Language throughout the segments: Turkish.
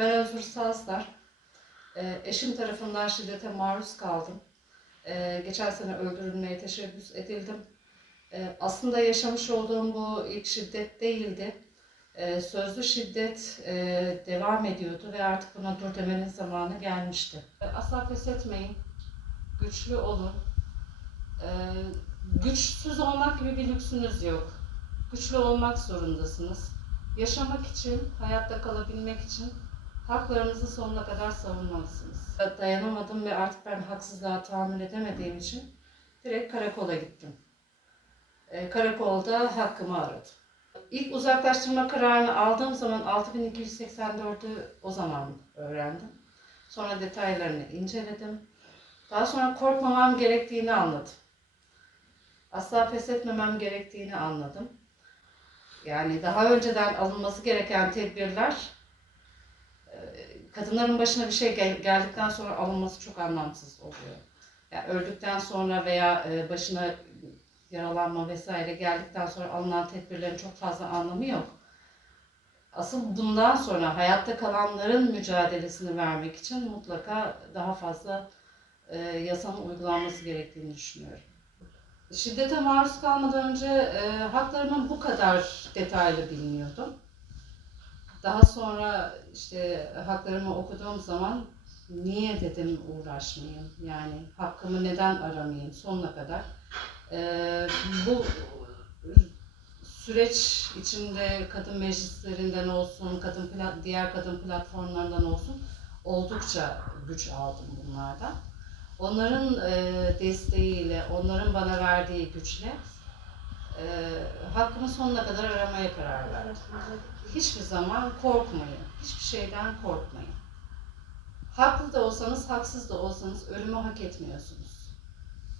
Ben Özgür Sazlar. Ee, eşim tarafından şiddete maruz kaldım. Ee, geçen sene öldürülmeye teşebbüs edildim. Ee, aslında yaşamış olduğum bu ilk şiddet değildi. Sözlü şiddet e, devam ediyordu ve artık buna dur demenin zamanı gelmişti. Asla pes etmeyin. Güçlü olun. Güçsüz olmak gibi bir lüksünüz yok. Güçlü olmak zorundasınız. Yaşamak için, hayatta kalabilmek için haklarınızı sonuna kadar savunmalısınız. Dayanamadım ve artık ben haksızlığa tahammül edemediğim için direkt karakola gittim. Ee, karakolda hakkımı aradım. İlk uzaklaştırma kararını aldığım zaman 6284'ü o zaman öğrendim. Sonra detaylarını inceledim. Daha sonra korkmamam gerektiğini anladım. Asla pes etmemem gerektiğini anladım. Yani daha önceden alınması gereken tedbirler kadınların başına bir şey gel- geldikten sonra alınması çok anlamsız oluyor. Yani öldükten sonra veya e, başına yaralanma vesaire geldikten sonra alınan tedbirlerin çok fazla anlamı yok. Asıl bundan sonra hayatta kalanların mücadelesini vermek için mutlaka daha fazla e, yasanın uygulanması gerektiğini düşünüyorum. Şiddete maruz kalmadan önce e, haklarımı bu kadar detaylı bilmiyordum. Daha sonra işte haklarımı okuduğum zaman niye dedim uğraşmayayım? Yani hakkımı neden aramayayım sonuna kadar. E, bu süreç içinde kadın meclislerinden olsun, kadın diğer kadın platformlarından olsun oldukça güç aldım bunlardan. Onların e, desteğiyle, onların bana verdiği güçle e, hakkımı sonuna kadar aramaya karar verdim. Hiçbir zaman korkmayın. Hiçbir şeyden korkmayın. Haklı da olsanız, haksız da olsanız ölümü hak etmiyorsunuz.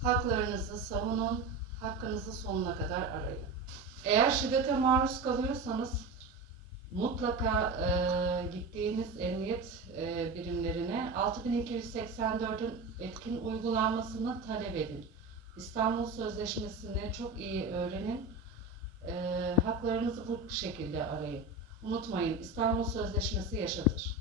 Haklarınızı savunun, hakkınızı sonuna kadar arayın. Eğer şiddete maruz kalıyorsanız mutlaka e, gittiğiniz emniyet e, birimlerine 6284'ün etkin uygulanmasını talep edin. İstanbul Sözleşmesi'ni çok iyi öğrenin. E, haklarınızı bu şekilde arayın. Unutmayın İstanbul Sözleşmesi yaşatır.